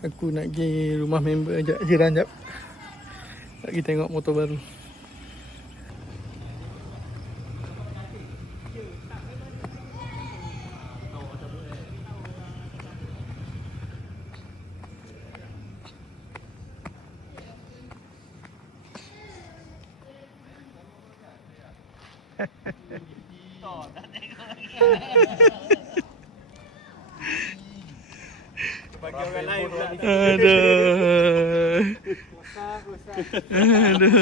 Aku nak pergi rumah member jiran jap. Nak pergi tengok motor baru. Bagi orang lain pula. Aduh. Aduh.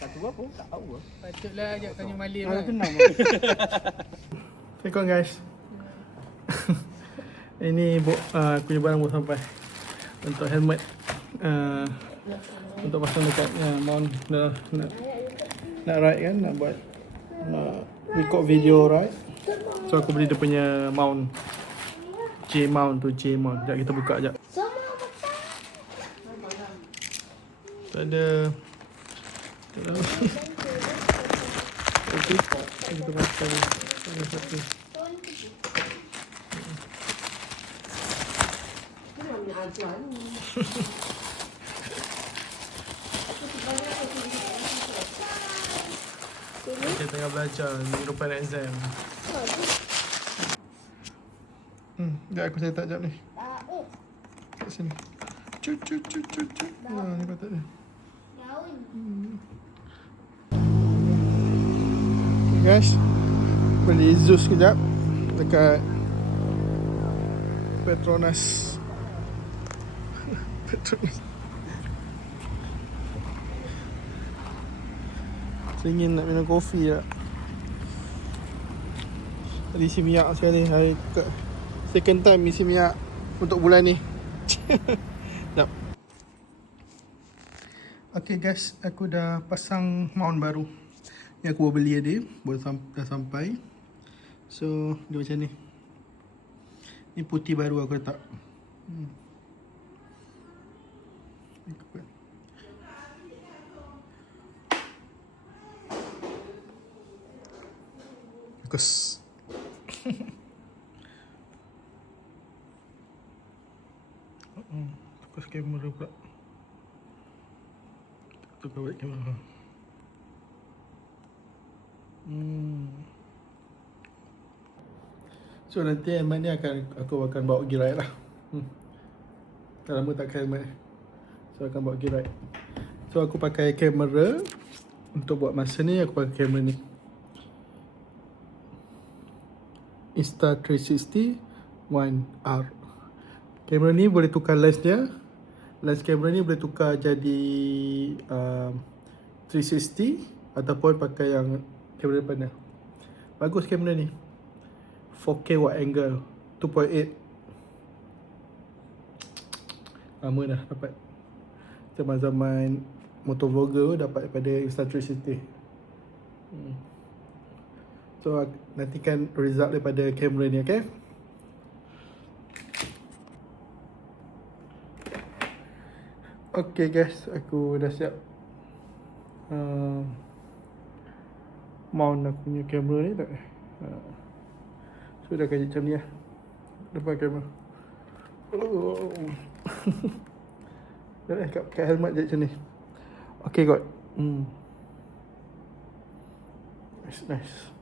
Satu apa? Tak tahu lah. Patutlah ajak tanya Malim Kalau lah. tenang. Assalamualaikum guys. Ini aku punya barang baru sampai. Untuk helmet. Untuk pasang dekat mount nak ride kan, nak buat record video ride. So aku beli dia punya mount. J mount. Sekejap kita buka sekejap. Tak ada. Okey. Kita pasang ni. Ada satu. Kita tengah belajar nirupan exam. Sekejap aku set sekejap ni. Kat sini. Cut. Ni patut dia. Okay guys, beli Zeus sekejap dekat Petronas. Ingin nak minum kopi tak? Tadi isi minyak sekali. Hari second time isi minyak untuk bulan ni. Sekejap. Okay guys, aku dah pasang mount baru. Ni aku baru beli dia, dah sampai. So, dia macam ni. Ni putih baru aku letak. Fokus. Fokus kamera pula. Tukar balik kamera. So nanti helmet ni aku akan bawa pergi ride lah. Dah lama tak pakai helmet. So akan bawa pergi ride. So aku pakai kamera. Untuk buat masa ni aku pakai kamera ni. Insta360 1R. Kamera ni boleh tukar lens dia. Lens kamera ni boleh tukar jadi 360 ataupun pakai yang kamera depan dia. Bagus kamera ni. 4K wide angle 2.8. Lama dah dapat. Zaman-zaman motovlogger dapat daripada Insta360. So nantikan result daripada kamera ni, okay? Okay guys, aku dah siap mount aku punya kamera ni tak. So dah kaji macam ni lah depan kamera. Dah kat helmet je macam ni. Okay kot. Nice.